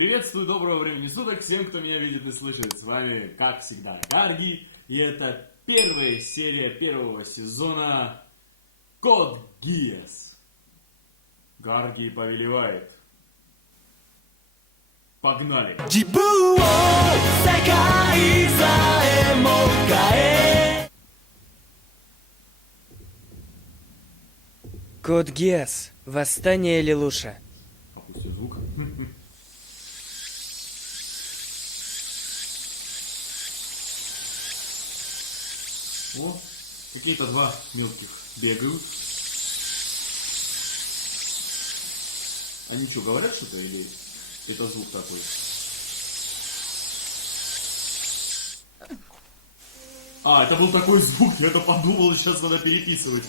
Приветствую, доброго времени суток всем, кто меня видит и слышит. С вами, как всегда, Гарги. И это первая серия первого сезона Код Гиас. Гарги повелевает. Погнали! Код Гиас. Восстание Лелуша. Опусти звук. О, какие-то два мелких бегают. Они что, говорят что-то или это звук такой? А, это был такой звук, я-то подумал, сейчас надо переписывать.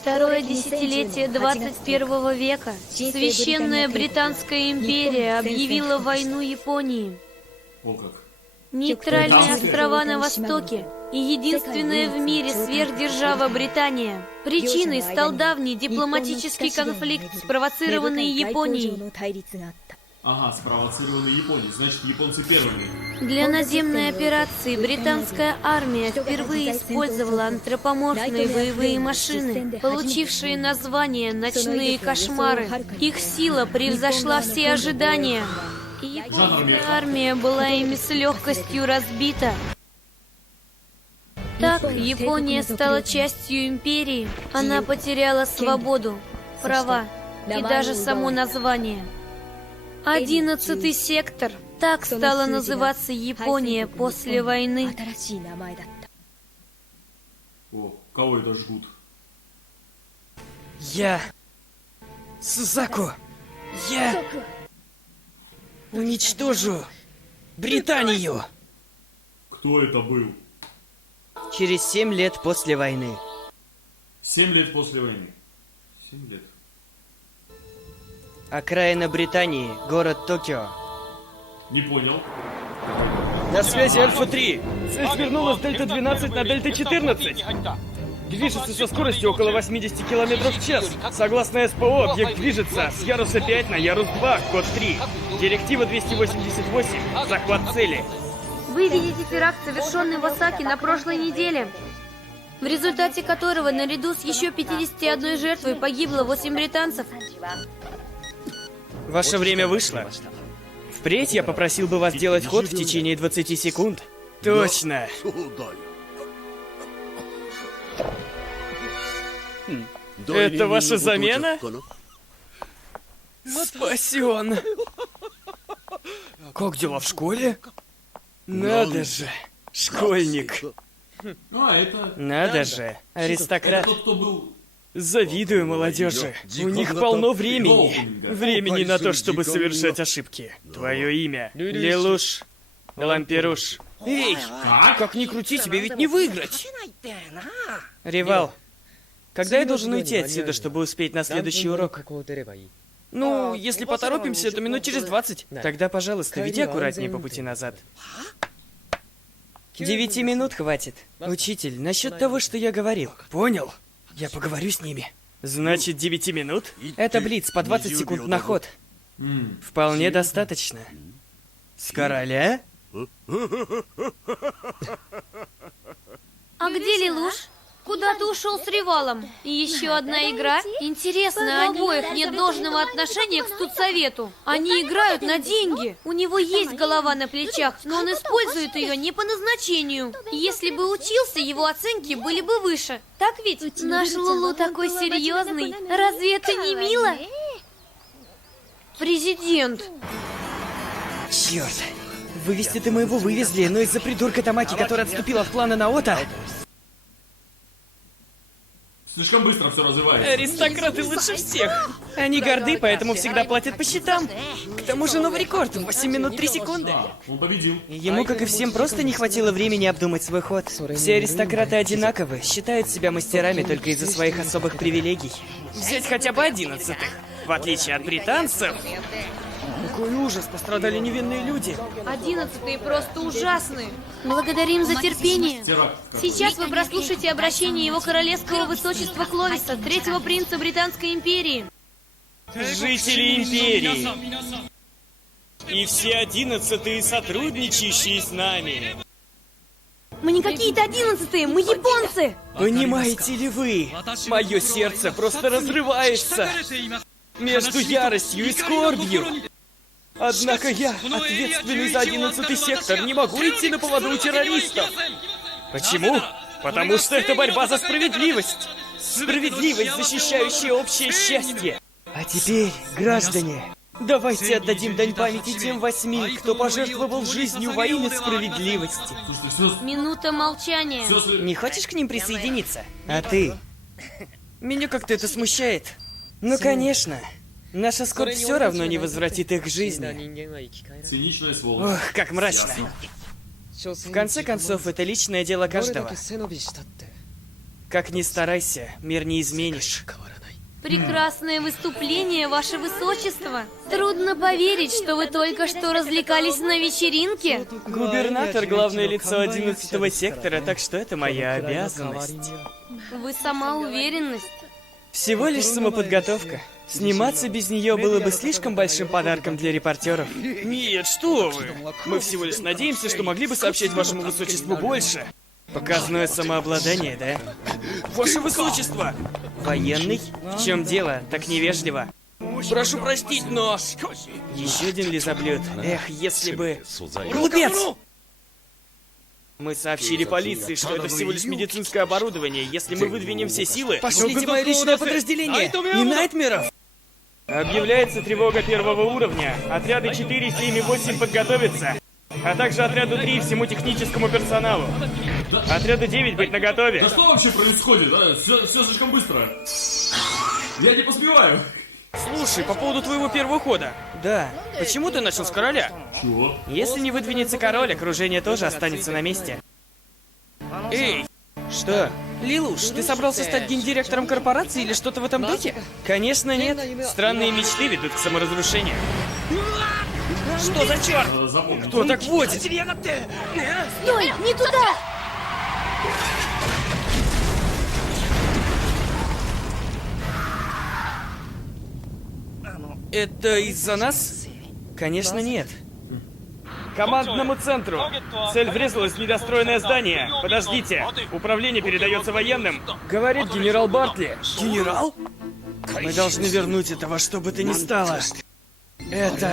Второе десятилетие 21 века. Священная Британская империя объявила войну Японии. О как. Нейтральные острова на востоке и единственная в мире сверхдержава Британия. Причиной стал давний дипломатический конфликт, спровоцированный Японией. Ага, спровоцированный Японией, значит японцы первыми. Для наземной операции британская армия впервые использовала антропоморфные боевые машины, получившие название «Ночные кошмары». Их сила превзошла все ожидания. И японская армия была ими с легкостью разбита. Так, Япония стала частью империи. Она потеряла свободу, права и даже само название. 11-й сектор. Так стала называться Япония после войны. О, кого это жгут? Я... Сусаку. Я... уничтожу Британию. Кто это был? Через 7 лет после войны. 7 лет после войны. 7 лет. Окраина Британии, город Токио. Не понял. На связи Альфа-3. Цель свернула с Дельта-12 на Дельта-14. Движется со скоростью около 80 км в час. Согласно СПО, объект движется с яруса 5 на ярус 2, код 3. Директива 288. Захват цели. Вы видите теракт, совершенный в Осаке на прошлой неделе, в результате которого наряду с еще 51 жертвой погибло 8 британцев. Ваше время вышло. Впредь я попросил бы вас делать ход в течение 20 секунд. Точно. Это ваша замена? Спасен. Как дела в школе? Надо же, школьник. А, это... Надо же, аристократ. Это тот, кто был... Завидую молодежи. У них полно времени. Времени на то, чтобы совершать ошибки. Твое имя Лелуш Ламперуш. Эй, как ни крути, тебе ведь не выиграть. Ревал, когда я должен уйти отсюда, чтобы успеть на следующий урок? Ну, если поторопимся, то минут через 20. Тогда, пожалуйста, веди аккуратнее по пути назад. 9 минут хватит. Учитель, насчет того, что я говорил. Понял. Я поговорю с ними. Значит, 9 минут? Это блиц, по 20 секунд на ход. Вполне достаточно. С короля? А где Лелуш? Куда ты ушел с Ревалом? И еще одна игра? Интересно, у обоих нет должного отношения к студсовету. Они играют на деньги. У него есть голова на плечах, но он использует ее не по назначению. Если бы учился, его оценки были бы выше. Так ведь? Наш Лулу такой серьезный. Разве это не мило? Президент. Черт. Вывести-то мы его вывезли, но из-за придурка Тамаки, который отступил от плана Наота... Слишком быстро все развивается. Аристократы лучше всех. Они горды, поэтому всегда платят по счетам. К тому же новый рекорд — 8 минут 3 секунды. А, он победил. Ему, как и всем, просто не хватило времени обдумать свой ход. Все аристократы одинаковы, считают себя мастерами только из-за своих особых привилегий. Взять хотя бы 11-х. В отличие от британцев... Какой ужас, пострадали невинные люди. 11-е просто ужасны. Благодарим за терпение. Сейчас вы прослушаете обращение его королевского высочества Кловиса, третьего принца Британской империи. Жители империи, И все 11-е, сотрудничающие с нами. Мы не какие-то 11-е, мы японцы! Понимаете ли вы? Мое сердце просто разрывается между яростью и скорбью. Однако я, ответственный за 11-й сектор, не могу идти на поводу у террористов. Почему? Потому что это борьба за справедливость. Справедливость, защищающая общее счастье. А теперь, граждане, давайте отдадим дань памяти тем 8, кто пожертвовал жизнью во имя справедливости. Минута молчания. Не хочешь к ним присоединиться? А ты? Меня как-то это смущает. Ну, конечно. Наша скорбь все равно не возвратит их к жизни. Циничная сволочь. Ох, как мрачно. В конце концов, это личное дело каждого. Как ни старайся, мир не изменишь. Прекрасное выступление, ваше высочество. Трудно поверить, что вы только что развлекались на вечеринке. Губернатор — главное лицо 11-го сектора, так что это моя обязанность. Вы сама уверенность. Всего лишь самоподготовка. Сниматься без нее было бы слишком большим подарком для репортеров. Нет, что вы! Мы всего лишь надеемся, что могли бы сообщать вашему высочеству больше. Показное самообладание, да? Ваше высочество! Военный? В чем дело? Так невежливо. Прошу простить, но... Еще один лизоблюд. Эх, если бы... Глупец! Мы сообщили полиции, что это всего лишь медицинское оборудование. Если мы выдвинем все силы... Пошлите мое личное подразделение! И Найтмеров! Объявляется тревога 1-го уровня. Отряды 4, 7 и 8 подготовятся. А также отряду 3 и всему техническому персоналу. Отряду 9 быть наготове. Да что вообще происходит, а? Все слишком быстро. Я не поспеваю. Слушай, по поводу твоего первого хода. Да. Почему ты начал с короля? Чего? Если не выдвинется король, окружение тоже останется на месте. Эй! Что? Лилуш, ты собрался стать гендиректором корпорации или что-то в этом духе? Конечно нет. Странные мечты ведут к саморазрушению. Что за черт? Запомни. Кто так водит? Стой, не туда! Это из-за нас? Конечно нет. Командному центру. Цель врезалась в недостроенное здание. Подождите. Управление передается военным. Говорит генерал Бартли. Генерал? Мы должны вернуть это во что бы то ни стало. Это...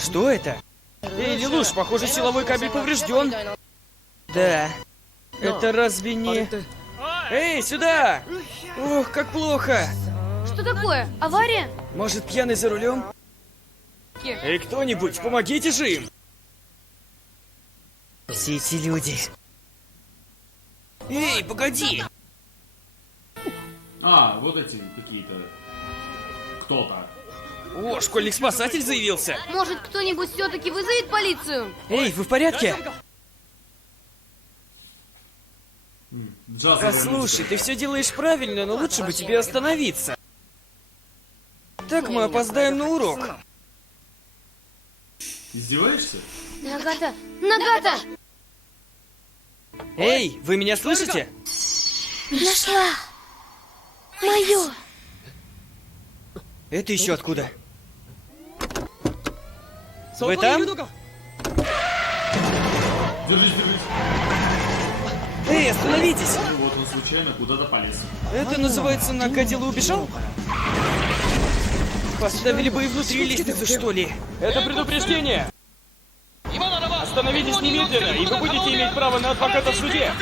Что это? Эй, Лилуш, похоже, силовой кабель поврежден. Да. Это разве не... Эй, сюда! Ох, как плохо. Что такое? Авария? Может, пьяный за рулем? Эй, кто-нибудь, помогите же им! Все эти люди. Эй, погоди! А, вот эти какие-то... Кто-то. О, школьник-спасатель заявился! Может, кто-нибудь все-таки вызовет полицию? Эй, вы в порядке? Джазовая Послушай, музыка. ты все делаешь правильно, но лучше бы тебе остановиться. Так мы опоздаем на урок. Издеваешься? Нагата! Нагата! Эй, вы меня слышите? Нашла! Мое! Это еще откуда? Вы там? Держись, держись. Эй, остановитесь! Вот он случайно куда-то полез. Это называется «Накатил и убежал»? Поставили бы и внутри лестницу, что ли? Это предупреждение! Остановитесь немедленно, и вы будете иметь право на адвоката в суде!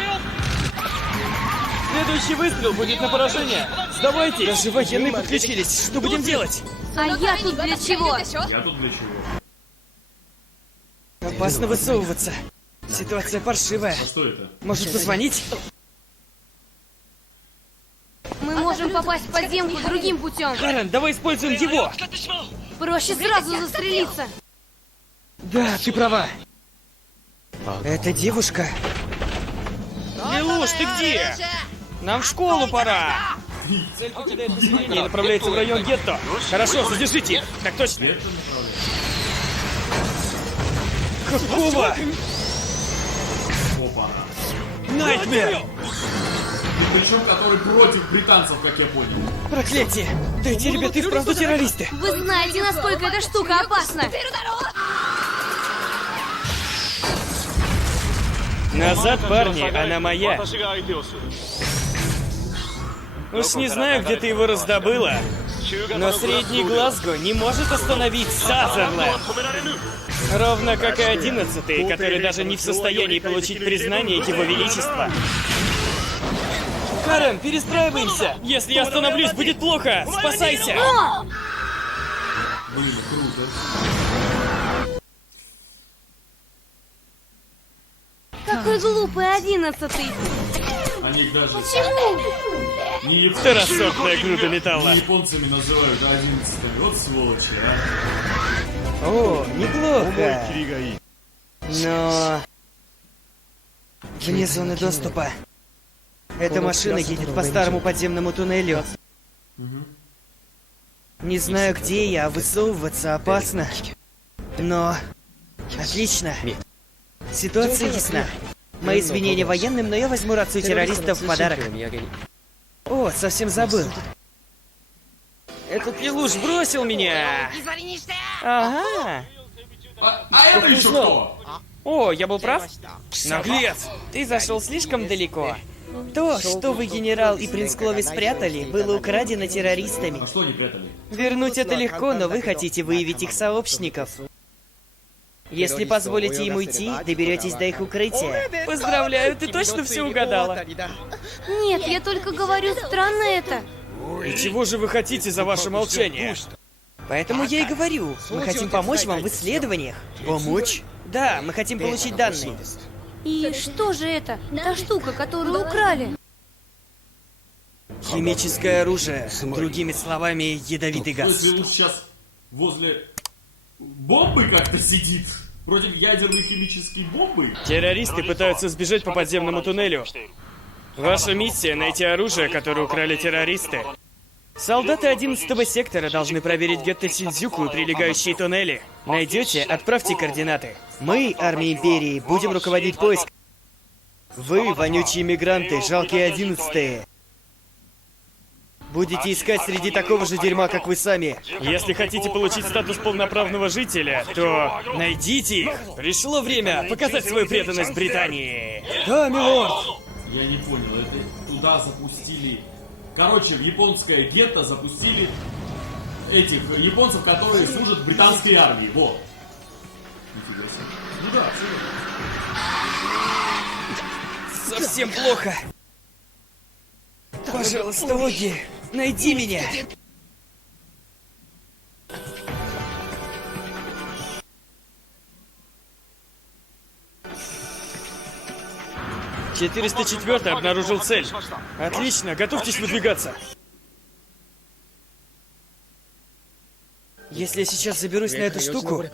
Следующий выстрел будет на поражение! Сдавайте! Даже военные подключились! Что будем делать? А я тут для чего? Я тут для чего? Опасно высовываться. Ситуация паршивая. А что это? Может, позвонить? Мы можем попасть в подземку другим путем. Карен, давай используем его! Проще сразу застрелиться. Да, ты права. Это девушка. Лилуш, ты где? Нам в школу пора. Цель покидает поселение и направляется в район гетто. Хорошо, задержите их. Так точно. Это направление. Какого? Опа. Найтмер! причем который против британцев, как я понял. Проклятие! Да эти ребята и вправду террористы! Вы знаете, насколько эта штука опасна? Назад, парни, она моя. Уж не знаю, где ты его раздобыла, но средний Глазго не может остановить Сазерленд. Ровно как и 11-й, который даже не в состоянии получить признание Его Величества. Карен, перестраиваемся! Если я остановлюсь, будет плохо! Спасайся! Блин, круто. Какой глупый 11-й! Они их даже Почему? не японцами, Второсортная груда металла. не японцами называют 11-ми. Вот сволочи, а. О, неплохо. Но... вне зоны доступа. Эта машина едет по старому подземному туннелю. Не знаю, где я, а высовываться опасно. Но... отлично. Ситуация ясна. Мои извинения военным, но я возьму рацию террористов в подарок. О, совсем забыл. Этот Лелуш бросил меня! Ага. А это еще кто? О, я был прав? Наглец! Ты зашел слишком далеко. То, что вы, генерал и принц Клови, спрятали, было украдено террористами. А что они прятали? Вернуть это легко, но вы хотите выявить их сообщников. Если позволите им уйти, доберетесь до их укрытия. Поздравляю, ты точно все угадала. Нет, я только говорю, странно это. И чего же вы хотите за ваше молчание? Поэтому я и говорю, мы хотим помочь вам в исследованиях. Помочь? Да, мы хотим получить данные. И что же это? Та штука, которую украли. Химическое оружие. Другими словами, ядовитый То есть газ. Лелуш сейчас возле бомбы как-то сидит? Против ядерной химической бомбы? Террористы пытаются сбежать по подземному туннелю. Ваша миссия — найти оружие, которое украли террористы. Солдаты 11-го сектора должны проверить гетто Синдзюку и прилегающие туннели. Найдете, отправьте координаты. Мы, армия Империи, будем руководить поиском. Вы, вонючие мигранты, жалкие 11-е. Будете искать среди такого же дерьма, как вы сами. Если хотите получить статус полноправного жителя, то найдите их. Пришло время показать свою преданность Британии. Да, милорд. Я не понял, это туда запустили... Короче, в японское гетто запустили этих японцев, которые служат в британской армии. Вот. Нифига себе. Ну да, абсолютно. Совсем плохо. Пожалуйста, Оги, найди меня. «404-й обнаружил цель. Отлично, готовьтесь выдвигаться. Если я сейчас заберусь на эту штуку...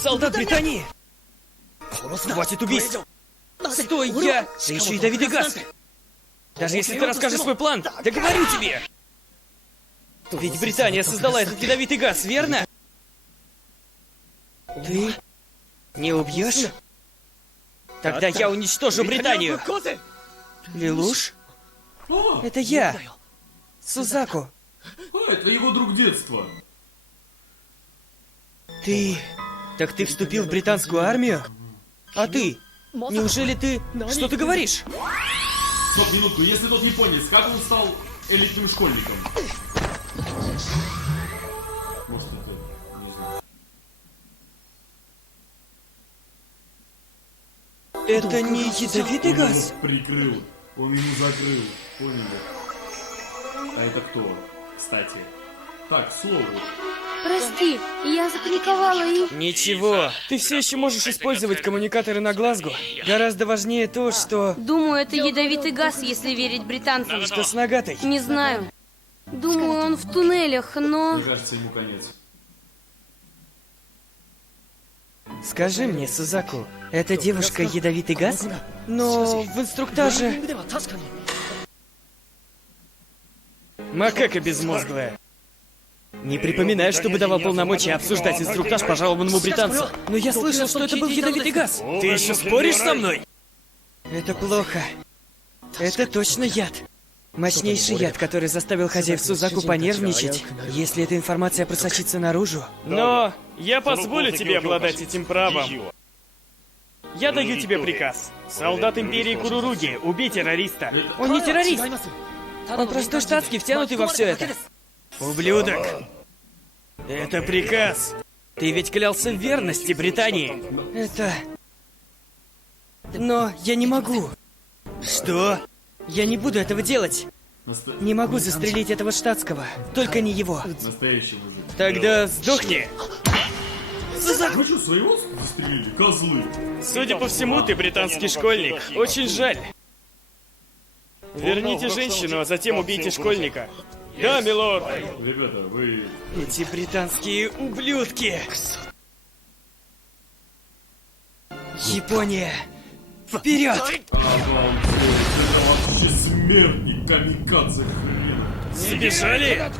Солдат Британии! Хватит убийств! Стой, я... Да еще и ядовитый газ! Даже если ты расскажешь свой план, да говорю тебе! Ведь Британия создала этот ядовитый газ, верно? Ты... не убьешь? Тогда я уничтожу Британию! Лелуш? О, Это я! Сузаку! это его друг детства. Ты... Так ты вступил в британскую армию? А ты? Неужели ты... Что ты говоришь? Стоп, минутку, если тот японец, как он стал элитным школьником? Может, это... не знаю. Это не ядовитый Он газ? его прикрыл, он ему закрыл, поняли? А это кто, кстати? Так, к слову. Прости, я запаниковала и... Ничего, ты все еще можешь использовать коммуникаторы на Глазго. Гораздо важнее то, что... Думаю, это ядовитый газ, если верить британцам. Что с Нагатой? Не знаю. Думаю, он в туннелях, но... Мне кажется, ему конец. Скажи мне, Сузаку, эта девушка ядовитый газ? Но в инструктаже... Макака безмозглая. Не припоминаю, чтобы давал полномочия обсуждать инструктаж пожалованному британцу. Но я слышал, что это был ядовитый газ. Ты еще споришь со мной? Это плохо. Это точно яд. Мощнейший яд, который заставил хозяев Сузаку понервничать. Если эта информация просочится наружу... Но я позволю тебе обладать этим правом. Я даю тебе приказ. Солдат Империи Куруруги, убей террориста. Он не террорист! Он простой штатский, втянутый во все это. Ублюдок. Это приказ. Ты ведь клялся в верности Британии. Это... Но я не могу. Что? Я не буду этого делать. Не могу застрелить этого штатского. Только не его. Настоящий мужик. Тогда сдохни. Вы что, своего застрелили? Козлы. Судя по всему, ты британский школьник. Очень жаль. Верните женщину, а затем убейте школьника. Да, милорд. Ребята, вы... Эти британские ублюдки. Япония. Вперед! Обалдеть, это вообще смертник камикадзе хрен. Сбежали?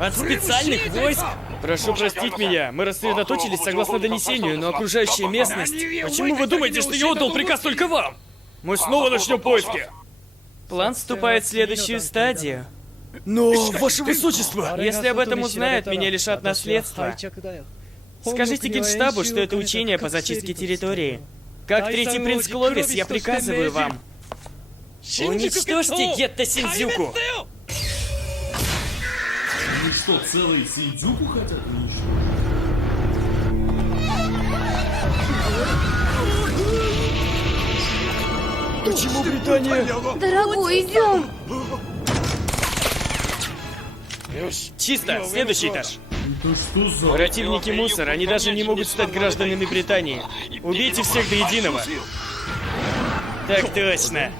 От специальных войск? Прошу простить меня, мы рассредоточились согласно донесению, но окружающая местность... Почему вы думаете, что я отдал приказ только вам? Мы снова начнем поиски. План вступает в следующую стадию. Но, ваше высочество! Если об этом узнают, меня лишат наследства. Скажите Генштабу, что это учение по зачистке территории. Как третий принц Кловис, я приказываю вам. Уничтожьте гетто Синдзюку! Они что, целый Синдзюку хотят уничтожить? Почему Британия? Дорогой, идем. Чисто, следующий этаж. Это что за... Противники мусора, они даже не могут стать гражданами Британии. Убейте всех до единого. Так точно.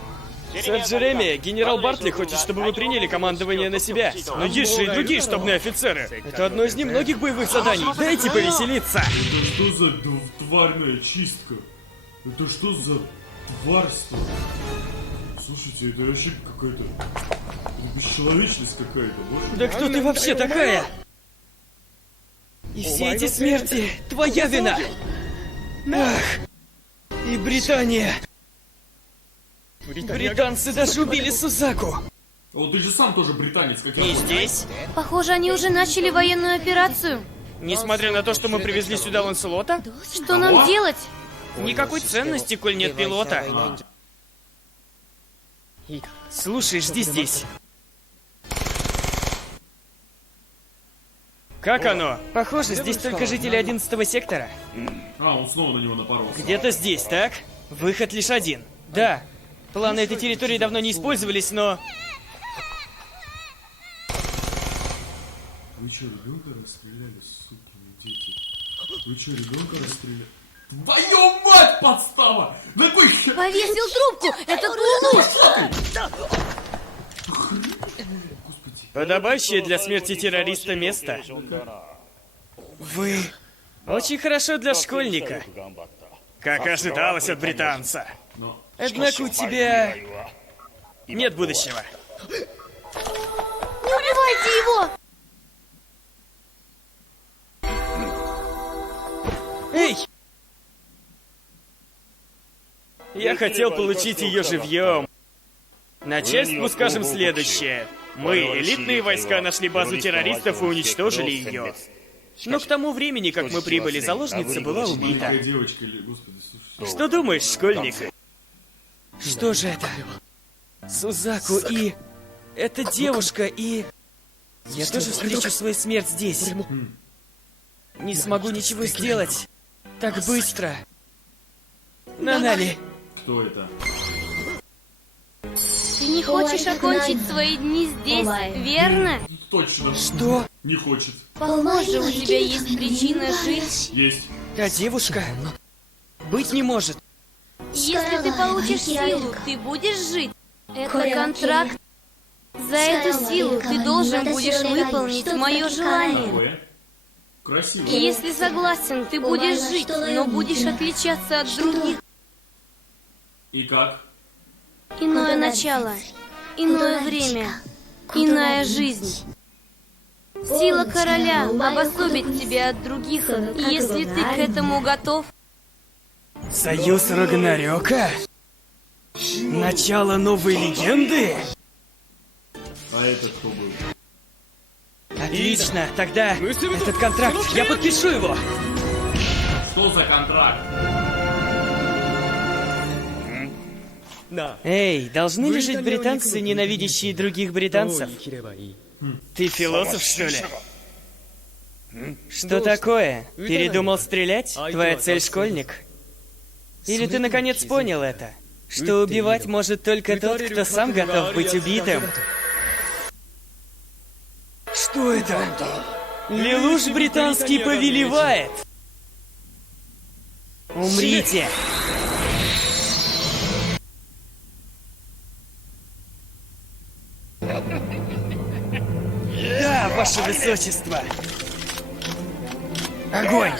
Сэр Джереми, генерал Бартли хочет, чтобы вы приняли командование на себя. Но есть же и другие штабные офицеры. Это одно из немногих боевых заданий. Дайте повеселиться. Это что за тварная чистка? Это что за тварство? Слушайте, это вообще какая-то... бесчеловечность какая-то, боже. Да кто ты вообще такая? И все эти смерти твоя вина! Ах! И Британия! Британцы даже убили Сузаку! О, ты же сам тоже британец, как я Не понял. здесь? Похоже, они уже начали военную операцию. Несмотря на то, что мы привезли сюда Ланселота, Что нам делать? Никакой ценности, коль нет пилота. Слушай, жди здесь. как оно? Похоже, здесь только жители 11-го сектора. А, он снова на него напоролся. Где-то здесь, так? Выход лишь один. Да. Планы этой территории давно не использовались, но... Вы что, ребенка расстреляли, сукины дети? Вы что, ребенка расстреляли? Твою мать, подстава! Да вы... Повесил трубку! Это Лулуш! Подобающее для смерти террориста место. Вы... Очень хорошо для школьника. Как ожидалось от британца. Но... Однако у тебя... Нет будущего. Не убивайте его! Эй! Я хотел получить ее живьем. Начальству скажем следующее. Мы, элитные войска, нашли базу террористов и уничтожили ее. Но к тому времени, как мы прибыли, заложница была убита. Маленькая девочка, господи, слушай. Что думаешь, школьник? Что же это? Сузаку и... Это девушка и... Я тоже встречу свою смерть здесь. Не смогу ничего сделать. Так быстро. Нанали. Кто это? Ты не хочешь окончить свои дни здесь, верно? Точно. Что? Не хочет. Похоже, у тебя есть причина жить. Есть. Та девушка? Быть не может. Если ты получишь силу, ты будешь жить. Это контракт. За эту силу ты должен будешь выполнить мое желание. Такое. Красиво. И если согласен, ты будешь жить, но будешь отличаться от других. И как? Иное начало, иное время, иная жизнь. Сила короля обособит тебя от других, и если ты к этому готов, Союз Рагнарёка? Начало новой легенды? А это кто был? Отлично, тогда этот контракт, я подпишу его. Что за контракт? Эй, должны ли жить британцы, ненавидящие других британцев? Ты философ, что ли? Что такое? Передумал стрелять? Твоя цель школьник? Или ты наконец понял это? Что убивать может только тот, кто сам готов быть убитым? Что это? Лелуш британский повелевает! Умрите! Да, ваше высочество! Огонь!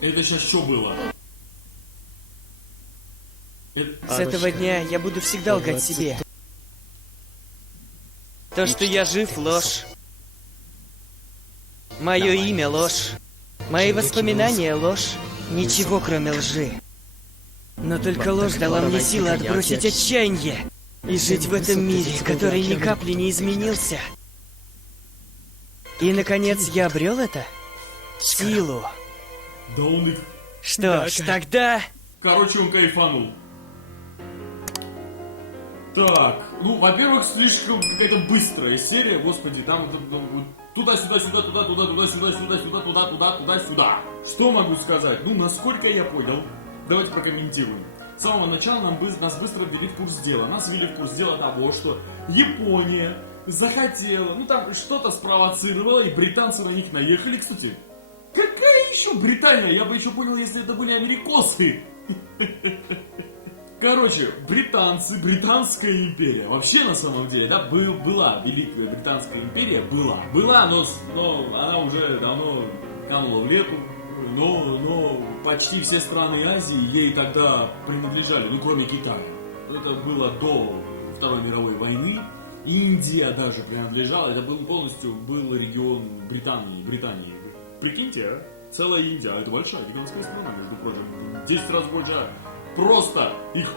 Это сейчас что было? С этого дня я буду всегда лгать себе. То, что я жив, ложь. Мое имя — ложь. Мои воспоминания — ложь. Ничего, кроме лжи. Но только ложь дала мне силы отбросить отчаяние и жить в этом мире, который ни капли не изменился. И, наконец, я обрел это? Силу. Да он их... Что ж, тогда... Короче, он кайфанул. Так, ну, во-первых, слишком какая-то быстрая серия, господи, там туда-сюда, сюда, туда, туда-сюда, сюда, сюда, туда, туда, туда-сюда. Что могу сказать? Ну, насколько я понял, давайте прокомментируем. С самого начала нас быстро ввели в курс дела. Нас ввели в курс дела того, что Япония захотела, ну там что-то спровоцировала, и британцы на них наехали. Кстати, какая еще Британия? Я бы еще понял, если это были америкосы. Короче, британцы, Британская империя. Вообще, на самом деле, да, была Великая Британская империя, была, но она уже давно канула в лету. Но почти все страны Азии ей тогда принадлежали, ну кроме Китая. Это было до Второй мировой войны. Индия даже принадлежала, это полностью был регион Британии. Прикиньте, а? Целая Индия, а это большая гигантская страна, между прочим. 10 раз больше просто их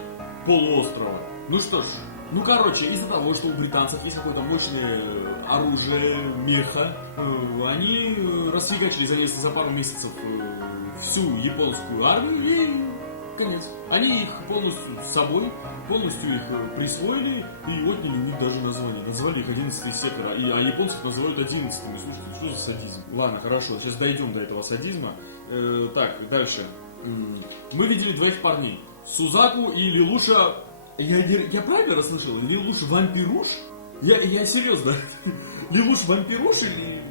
полуострова. Ну что ж, ну короче, из-за того, что у британцев есть какое-то мощное оружие, меха, они расфигачили за пару месяцев всю японскую армию и конец. Они их полностью с собой, полностью их присвоили и отняли у них даже название. Назвали их 11-й сектор, а японцев называют 11-м. Слушайте, что за садизм? Ладно, хорошо, сейчас дойдем до этого садизма. Так, дальше. Мы видели двоих парней. Сузаку и Лелуша... Я правильно расслышал? Лелуш вампируш? Я серьезно. Лелуш вампируш или...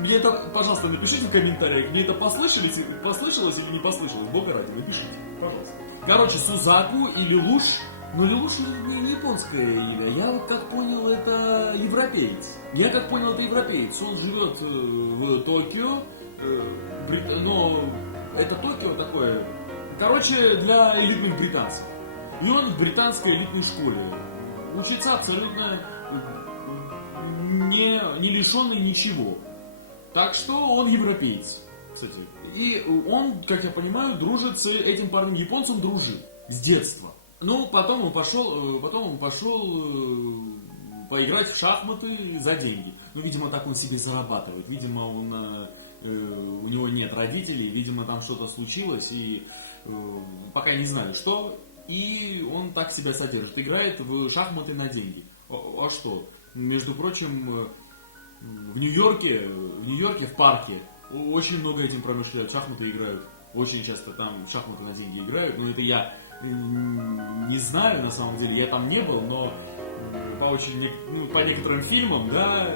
Мне это, пожалуйста, напишите в комментариях, мне это послышалось или не послышалось. Бога ради, напишите, пожалуйста. Короче, Сузаку и Лелуш... Но Лелуш не японское имя. Я вот как понял, это европеец. Он живет в Токио, но это Токио такое... Короче, для элитных британцев. И он в британской элитной школе. Учится абсолютно не лишенный ничего. Так что он европеец, кстати. И он, как я понимаю, дружит с этим парнем японцем, дружит с детства. Ну, потом он пошел поиграть в шахматы за деньги. Ну, видимо, так он себе зарабатывает. Видимо, у него нет родителей, видимо, там что-то случилось, и пока не знаю что. И он так себя содержит. Играет в шахматы на деньги. А что? Между прочим, в Нью-Йорке, в парке, очень много этим промышляют. Шахматы играют. Очень часто там шахматы на деньги играют. Но это я не знаю на самом деле. Я там не был, но по некоторым фильмам, да,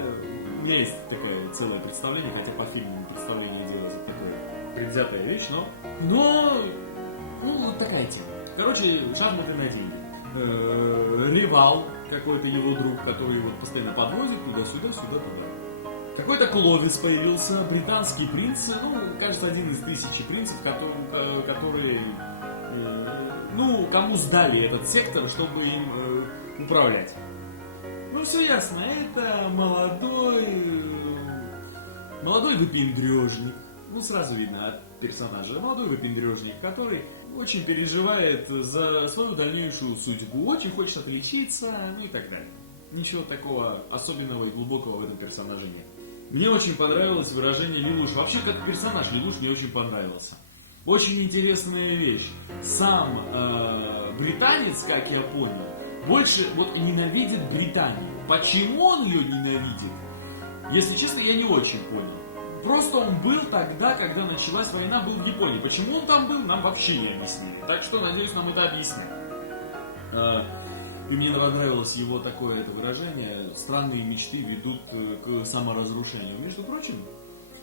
у меня есть такое целое представление, хотя по фильмам представление делается такое предвзятая вещь, но такая тема. Короче, шахматы на деньги. Ревал, какой-то его друг, который его постоянно подвозит туда-сюда, сюда-туда. Какой-то Кловис появился, британский принц, кажется, один из 1000 принцев, которые кому сдали этот сектор, чтобы им управлять. Ну, все ясно, это молодой выпендрежник. Ну, сразу видно, персонажа, молодой выпендрежник, который очень переживает за свою дальнейшую судьбу, очень хочет отличиться, ну и так далее. Ничего такого особенного и глубокого в этом персонаже нет. Мне очень понравилось выражение Лелуша. Вообще, как персонаж, Лелуш мне очень понравился. Очень интересная вещь. Сам британец, как я понял, больше вот ненавидит Британию. Почему он ее ненавидит? Если честно, я не очень понял. Просто он был тогда, когда началась война, был в Японии. Почему он там был, нам вообще не объяснили. Так что, надеюсь, нам это объяснят. И мне понравилось его такое это выражение: странные мечты ведут к саморазрушению. Между прочим,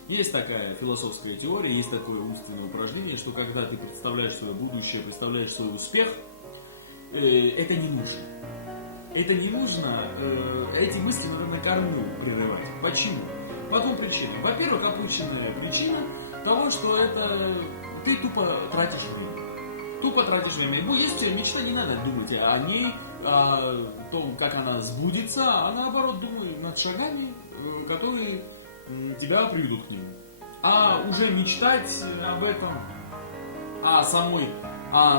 есть такая философская теория, есть такое умственное упражнение, что когда ты представляешь свое будущее, представляешь свой успех, это не нужно. Это не нужно, эти мысли надо на корню прерывать. Почему? По двум причинам. Во-первых, опущенная причина того, что это ты тупо тратишь время. Тупо тратишь время. Есть у тебя мечта, не надо думать о ней, о том, как она сбудется, а наоборот думай над шагами, которые тебя приведут к нему. А уже мечтать об этом, о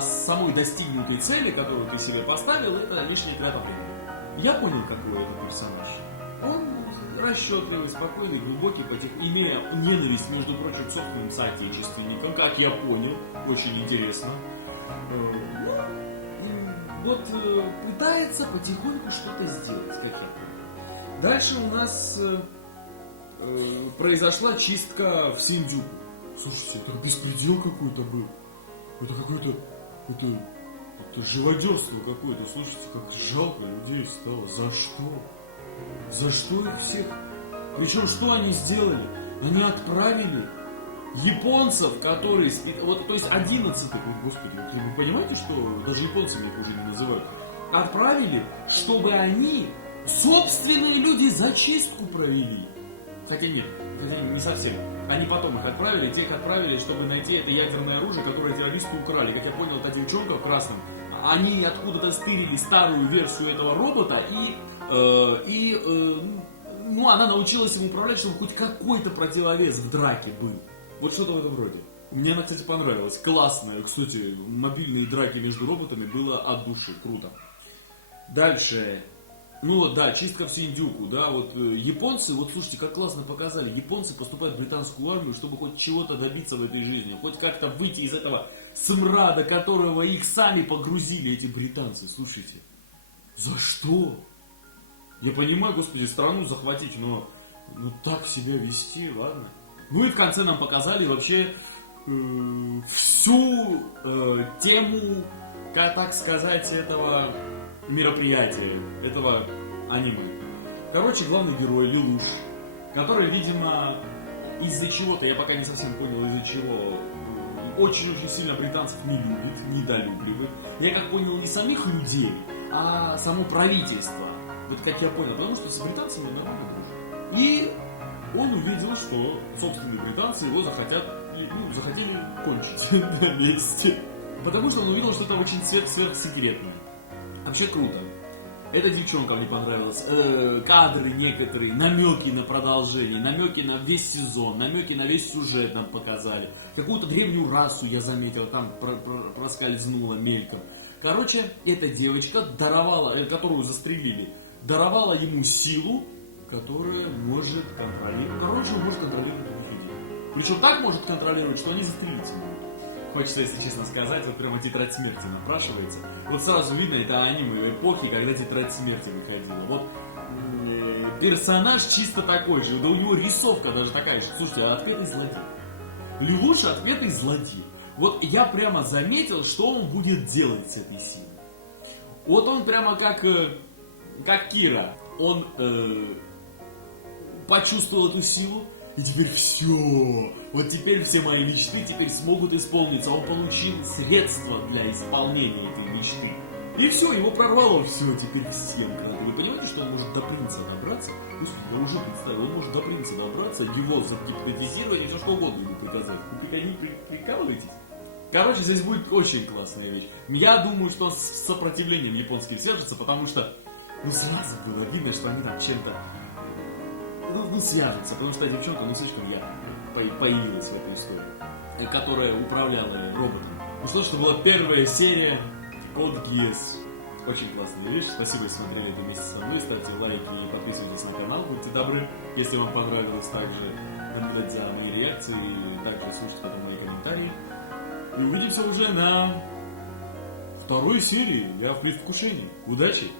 самой достигнутой цели, которую ты себе поставил, это лишняя трата времени. Я понял, какой это персонаж. Он расчетливый, спокойный, глубокий, имея ненависть, между прочим, к собственным соотечественникам, как я понял, очень интересно. Вот пытается потихоньку что-то сделать, как я понял. Дальше у нас произошла чистка в Синдзюку. Слушайте, это беспредел какой-то был. Это какое-то... Это живодерство какое-то. Слушайте, как жалко людей стало. За что? За что их всех? Причем, что они сделали? Они отправили японцев, которые... Вот, то есть 11-х, господи, вы понимаете, что даже японцами их уже не называют? Отправили, чтобы они, собственные люди, зачистку провели. Хотя нет, не совсем. Они потом их отправили, тех отправили, чтобы найти это ядерное оружие, которое террористы украли. Как я понял, эта девчонка в красном, они откуда-то стырили старую версию этого робота, ну, она научилась им управлять, чтобы хоть какой-то противовес в драке был. Вот что-то в этом роде. Мне она, кстати, понравилась. Классная. Кстати, мобильные драки между роботами было от души. Круто. Дальше. Ну вот, да, чистка в Синдзюку, да, вот японцы, вот слушайте, как классно показали, японцы поступают в британскую армию, чтобы хоть чего-то добиться в этой жизни, хоть как-то выйти из этого смрада, которого их сами погрузили, эти британцы, слушайте. За что? Я понимаю, господи, страну захватить, но так себя вести, ладно. Ну и в конце нам показали вообще всю тему, как так сказать, этого мероприятия, этого аниме. Короче, главный герой Лелуш, который, видимо, из-за чего-то, я пока не совсем понял, из-за чего, очень-очень сильно британцев не любит, недолюбливает. Я как понял, не самих людей, а само правительство. Вот как я понял, потому что с британцами нормально дружит. И он увидел, что собственные британцы его захотели кончить вместе. Потому что он увидел, что это очень сверхсекретное. Вообще круто. Эта девчонка мне понравилась. Кадры некоторые, намеки на продолжение, намеки на весь сезон, намеки на весь сюжет нам показали. Какую-то древнюю расу я заметил, там проскользнула мельком. Короче, эта девочка даровала, которую застрелили, даровала ему силу, которая может контролировать. Короче, он может контролировать этих людей. Причем так может контролировать, что они застрелить могут. Хочется, если честно сказать, вот прямо тетрадь смерти напрашивается. Вот сразу видно, это аниме эпохи, когда тетрадь смерти выходила. Вот персонаж чисто такой же, да у него рисовка даже такая же. Слушайте, отпетый злодей. Лелуш отпетый злодей. Вот я прямо заметил, что он будет делать с этой силой. Вот он прямо как Кира. Он почувствовал эту силу, и теперь все. Вот теперь все мои мечты теперь смогут исполниться. Он получил средства для исполнения этой мечты. И все, его прорвало все, теперь всем кратко. Вы понимаете, что он может до принца добраться? Господи, я уже представил, он может до принца добраться, его загипнотизировать и все что угодно ему приказать. Вы не прикалываетесь? Короче, здесь будет очень классная вещь. Я думаю, что он с сопротивлением японским свяжется, потому что сразу было видно, что они там чем-то свяжутся, потому что девчонка слишком ярко появилась в этой истории. которая управляла роботом. Ну что ж, это была первая серия Код Гиас. Очень классная вещь. Спасибо, что смотрели это вместе со мной. Ставьте лайки и подписывайтесь на канал. Будьте добры. Если вам понравилось, также наблюдать за моей реакцией и также слушать потом мои комментарии. И увидимся уже на второй серии. Я в предвкушении. Удачи!